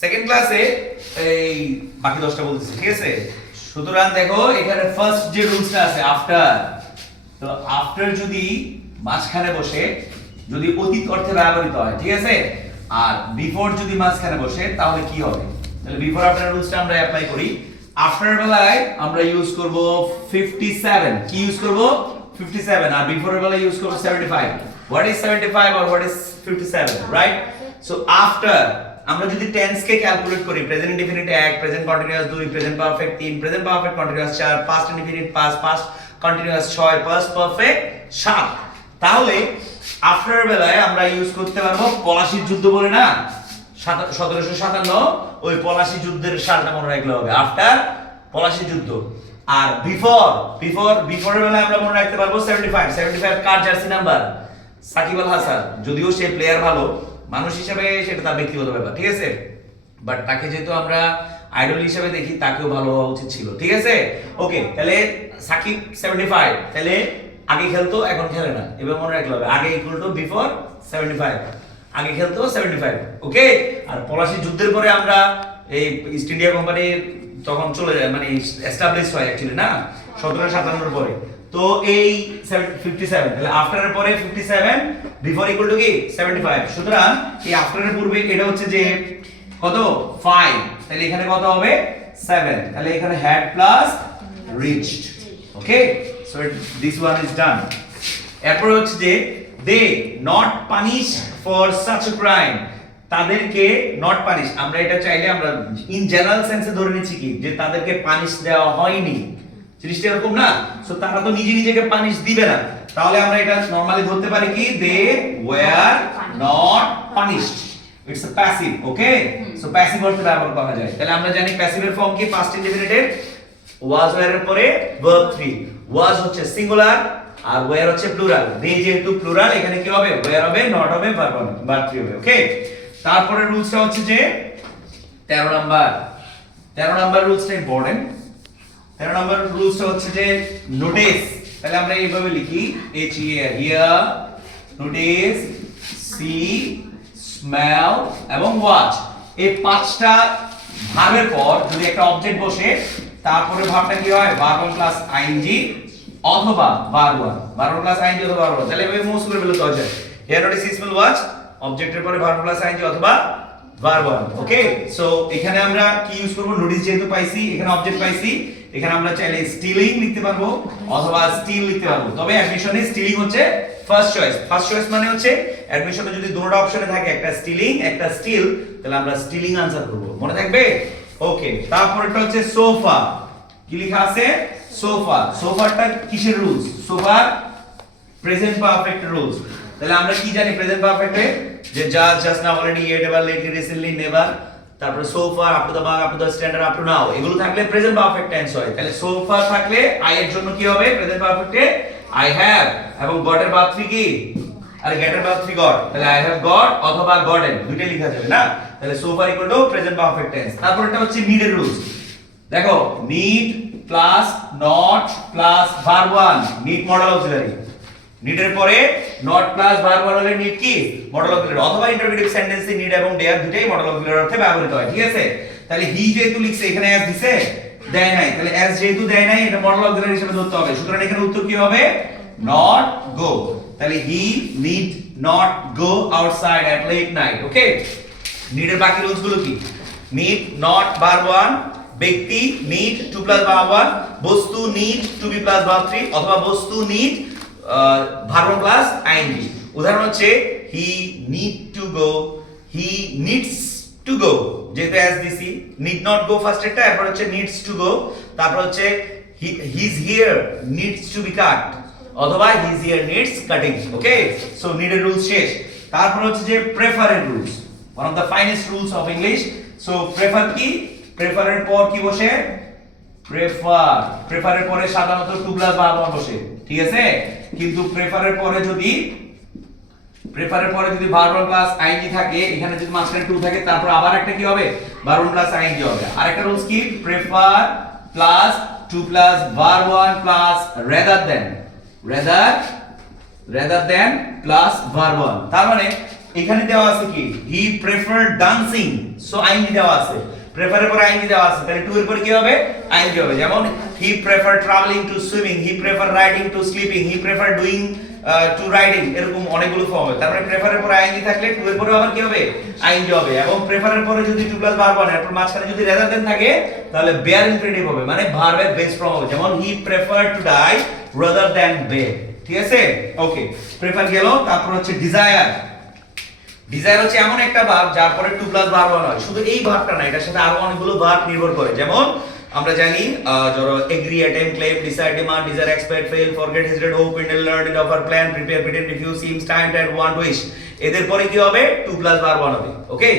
Second ক্লাসে এই বাকি 10টা বলতেছি, ঠিক আছে? সুতরাং দেখো এখানে ফার্স্ট যে রুলসটা আছে আফটার, তো আফটার যদি মাঝখানে বসে যদি অতীত অর্থে ব্যবহৃত হয়, ঠিক আছে, আর বিফোর যদি মাঝখানে বসে তাহলে কি হবে? তাহলে বিফোর আফটার রুলসটা আমরা অ্যাপ্লাই করি। আফটার বেলায় আমরা ইউজ করব 57, কি ইউজ করব 57, আর বিফোর এর বেলায় ইউজ করব 75। হোয়াট ইজ 75 আর what is 57, right? So after আমরা যদি টেন্স কে ক্যালকুলেট করি, present indefinite 1, present continuous 2, present perfect 3, present perfect continuous 4, past indefinite 5, past continuous 6, past perfect 7, তাহলে আফটার বেলায় আমরা ইউজ করতে পারবো পলাশীর যুদ্ধ বলে না 1757, ওই পলাশী যুদ্ধের সালটা মনে রাখলে হবে, আফটার পলাশী যুদ্ধ। আর বিফোরের বেলায় আমরা মনে রাখতে পারবো 75 কার জার্সি নাম্বার? সাকিব আল হাসান। যদিও সে প্লেয়ার ভালো, মানুষ হিসেবে সেটা তার ব্যক্তিগত ব্যাপার, ঠিক আছে, বাট তাকে যেহেতু আমরা আইডল হিসেবে দেখি, তাকেও ভালো হওয়া উচিত ছিল, ঠিক আছে? ওকে, তাহলে সাকিব 75, তাহলে আগে খেলতো এখন খেলে না, এবার মনে রাখতে হবে আগে ইকুয়াল টু বিফোর 75, আগে খেলতো 75, ওকে। আর পলাশী যুদ্ধের পরে আমরা এই ইস্ট ইন্ডিয়া কোম্পানি তখন চলে যায়, মানে এস্টাবলিশ হয় অ্যাকচুয়ালি না 1757 পরে, তো এই 57, তাহলে আফটার এর পরে 57, বিফোর ইকুয়াল টু কি 75। সুতরাং এই আফটার এর পূর্বে এটা হচ্ছে যে কত 5, তাহলে এখানে কত হবে 7, তাহলে এখানে had plus reached, okay. So this one is done. এরপর হচ্ছে যে they not punish for such a crime, তাদেরকে নট পানিশ, আমরা এটা চাইলে আমরা ইন জেনারেল সেন্সে ধরে নিচ্ছি কি যে তাদেরকে পানিশ দেওয়া হয়নি, জিনিসটা এরকম না। সো তারা তো নিজে নিজেকে পানিশ দিবে না, তাহলে আমরা এটা নরমালি ধরতে পারি কি they were not punished, it's a passive, okay. So passive অর্থে ব্যবহার করা যায়। তাহলে আমরা জানি প্যাসিভের ফর্ম কি, পাস্ট ইনডিফিনিটের ওয়াজ ওয়্যার এর পরে ভার্ব 3, ওয়াজ হচ্ছে সিঙ্গুলার আর ওয়্যার হচ্ছে প্লুরাল, দে যেহেতু প্লুরাল এখানে কি হবে ওয়্যার হবে, নট হবে, ভার্ব হবে, ভার্ব 3 হবে, ওকে। তারপরে রুলসটা হচ্ছে যে 13 নাম্বার রুলসটা ইম্পর্টেন্ট। 13 নাম্বার রুলসটা হচ্ছে যে নোটিস, তাহলে আমরা এইভাবে লিখি H E R, here, notice, see, smell এবং ওয়াচ। এই পাঁচটা ভার্বের পর যদি একটা অবজেক্ট বসে, তারপরে ভার্বটা কি হয় ভার্ব প্লাস আইএনজি অথবা ভার্ব 1, ভার্ব প্লাস আইএনজি অথবা ভার্ব 1, তাহলে এভাবে মোস্ট করে ফেলতে হয়। Here, notice, see, smell, watch, অবজেক্টের পরে ভার্ব প্লাস আইএনজি অথবা ভার্ব 1, ওকে। সো এখানে আমরা কি ইউজ করব, নোটিস যেহেতু পাইছি, এখানে অবজেক্ট পাইছি, এখানে আমরা চাইলে স্টিলিং লিখতে পারবো অথবা স্টিল লিখতে পারবো, তবে অ্যাডমিশনে স্টিলিং হচ্ছে ফার্স্ট চয়েস। ফার্স্ট চয়েস মানে হচ্ছে অ্যাডমিশনে যদি দুটোটা অপশনে থাকে, একটা স্টিলিং একটা স্টিল, তাহলে আমরা স্টিলিং আনসার করব, মনে থাকবে, ওকে। তারপরটা হচ্ছে সোফা, কি লেখা আছে সোফা, সোফাটা কিসের রুলস? সোফার প্রেজেন্ট পারফেক্ট রুলস। তাহলে আমরা কি জানি প্রেজেন্ট পারফেক্টে যে just now, already, yet, ever, lately, recently, never, তারপরে so far, up to the mark, up to the standard, up to now, এগুলো থাকলে প্রেজেন্ট পারফেক্ট টেন্স হয়। তাহলে সো ফার থাকলে আই এর জন্য কি হবে প্রেজেন্ট পারফেক্টে আই হ্যাভ, এবং গট এর ভার্ব 3 কি, আর গেট এর ভার্ব 3 গট, তাহলে আই হ্যাভ গট অথবা গটেন দুইটাই লেখা যাবে না, তাহলে so far equal to present perfect tense. তারপর এটা হচ্ছে নিড এর রুলস, দেখো need plus not plus verb 1, need modal auxiliary, নিডের পরে নট প্লাস ভার্ব 1 হলে নিড কি মডেল অক্সিলারি, অথবা ইন্টারোগেটিভ সেন্টেন্সে নিড এবং ডেয়ার দুটেই মডেল অক্সিলারি অর্থে ব্যবহৃত হয়, ঠিক আছে। তাহলে হি যেহেতু লিখছে এখানে অ্যাজ দিছে, দেয় নাই, তাহলে অ্যাজ যেহেতু দেয় নাই এটা মডেল অক্সিলারি হিসেবে ধরতে হবে। সুতরাং এখানে উত্তর কি হবে নট গো, তাহলে he need not go outside at late night, okay. নিডের বাকি রুলস গুলো কি, নিড নট ভার্ব 1, ব্যক্তি নিড 2 প্লাস ভার্ব 1, বস্তু need to be plus verb 3, অথবা বস্তু নিড ভার্ব প্লাস আইএনজি। উদাহরণ হচ্ছে he need to go, he needs to go, যেহেতু অ্যাজ দিছি, নিড নট গো ফার্স্ট এটা, এরপর হচ্ছে নিডস টু গো, তারপর হচ্ছে his hair needs to be cut, অথবা his hair needs cutting, okay. So নিডের রুলস শেষ। তারপর হচ্ছে যে প্রেফারের rules, one of the finest rules of English. So prefer কি, প্রেফারের পর কি বসে প্রেফারের পরে সাধারণত 2 প্লাস ভার্ব 1 বসে, ঠিক আছে, কিন্তু প্রেফারের পরে যদি ভার্ব 1 প্লাস আইএনজি থাকে, এখানে যদি মাঝখানে 2 থাকে, তারপর আবার একটা কি হবে ভার্ব 1 প্লাস আইএনজি হবে। আরেকটা রুলস কি, prefer plus 2 plus verb 1 plus rather than plus verb 1, তার মানে এখানে দেওয়া আছে কি হি প্রেফারড ডান্সিং, সো আইএনজি দেওয়া আছে, প্রেফারের পরে আইএনজি দেওয়া আছে, তাহলে টু এর পরে কি হবে আইএনজি হবে। যেমন he prefer travelling to swimming, he prefer riding to sleeping, he prefer doing to riding, এরকম অনেকগুলো ফর্ম হবে। তারপরে প্রেফারের পরে আইএনজি থাকলে টু এর পরে আবার কি হবে আইএনজি হবে। এবং প্রেফারের পরে যদি টু প্লাস ভার্ব হয় এরপর মাঝখানে যদি রেদার দেন থাকে তাহলে বেয়ার ইনফিনিটিভ হবে, মানে ভার্বের বেস ফর্ম হবে। যেমন he prefer to die rather than beg, ঠিক আছে। ওকে, প্রেফার গেল। তারপর হচ্ছে ডিজায়ার। ডিজায়ার হচ্ছে এমন একটা ভার্ব যার পরে টু প্লাস ভার্ব হয়। শুধু এই ভার্বটা না, এটার সাথে আরো অনেকগুলো ভার্ব নির্ভর করে। যেমন আমরা জানি ধরো agree, attempt, claim, decide, demand, desire, expect, fail, forget, hesitate, hope, intend, learn, offer, plan, prepare, pretend, refuse, seems, time, and want, wish, এদের পরে কি হবে টু প্লাস ভার্ব হবে। Okay,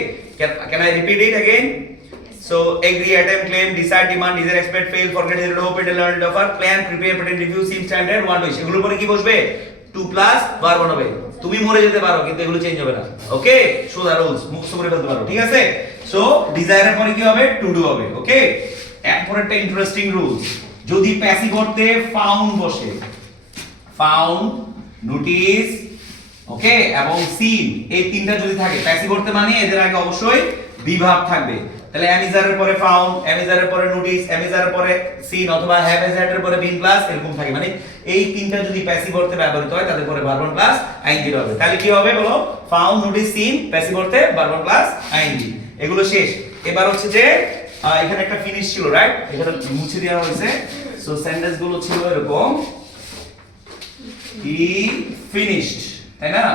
can I repeat it again? So agree, attempt, claim, decide, demand, desire, expect, fail, forget, hesitate, hope, intend, learn, offer, plan, prepare, pretend, refuse, seems, time, and want, wish, এগুলোর পরে কি বসবে two plus verb হবে। তুমি মরে যেতে পারো কিন্তু এগুলো চেঞ্জ হবে না। ওকে, সো দা রুলস মুখস্থ করে ফেলতে পারো, ঠিক আছে। সো ডিজায়ারের পরে কি হবে টু ডু হবে। ওকে, এরপর একটা ইন্টারেস্টিং রুলস, যদি প্যাসিভ অর্থে ফাউন্ড বসে, ফাউন্ড, নোটিস, ওকে, এবং সিন, এই তিনটা যদি থাকে প্যাসিভ অর্থে মানে এদের আগে অবশ্যই বিভাব থাকবে। তাহলে অ্যামিজারের পরে ফাউন্ড, অ্যামিজারের পরে নোটিস, অ্যামিজারের পরে সিন, অথবা হ্যাভ এর পরে বিন প্লাস এরকম থাকে। মানে এই তিনটা যদি প্যাসিভ অর্থে ব্যবহৃত হয় তাদের পরে ভার্ব প্লাস আইএনজি হবে। তাহলে কি হবে বলো? ফাউন্ড, নোটিস, সিন, প্যাসিভ অর্থে ভার্ব প্লাস আইএনজি, এগুলো শেষ। এবার হচ্ছে যে এখানে একটা ফিনিশ ছিল, রাইট? এখানে মুছে দেওয়া হয়েছে। সো সেন্টেন্স গুলো ছিল এরকম, হি ফিনিশড, তাই না?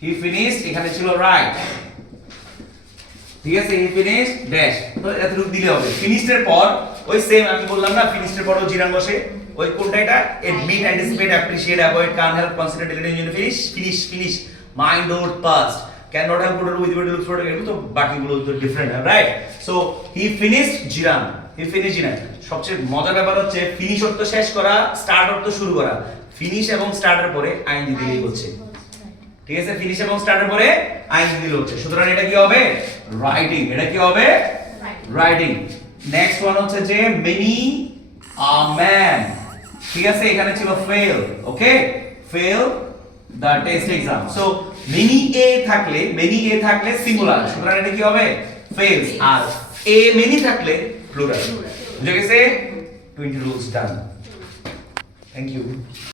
হি ফিনিশড, এখানে ছিল রাইট, ঠিক আছে। হি ফিনিশড ড্যাশ, তো এতটুকু দিলে হবে। ফিনিশড এর পর ওই সেম আমি বললাম না, ফিনিশড এর পরও জিরান বসে, ওই কোনটা এটা? Admit, anticipate, appreciate, avoid, can't help, consider, delete, in finish, finish, finish, mind or past, can not help, with with looks for, এগুলো তো বাকিগুলো তো different, right? So he finished জিরান, হি ফিনিশড জিরান। সবচেয়ে মজার ব্যাপার হচ্ছে ফিনিশ অর্থ শেষ করা, স্টার্ট অর্থ শুরু করা। ফিনিশ এবং স্টার্টের পরে আইএনজি দিলেই হচ্ছে, ঠিক আছে। ফিনিশ এবং স্টার্টের পরে আইএনজি দিলে হচ্ছে। সুতরাং এটা কি হবে? রাইটিং। এটা কি হবে? রাইটিং। নেক্সট ওয়ান হচ্ছে যে মেনি আ ম্যান, ঠিক আছে। এখানে ছিল fail, okay, fail the test exam. So many a থাকলে সিঙ্গুলার, সুতরাং এটা কি হবে? ফেলস। আর এ মেনি থাকলে প্লুরাল। বুঝে গেছে? 20 রুলস ডান। Thank you.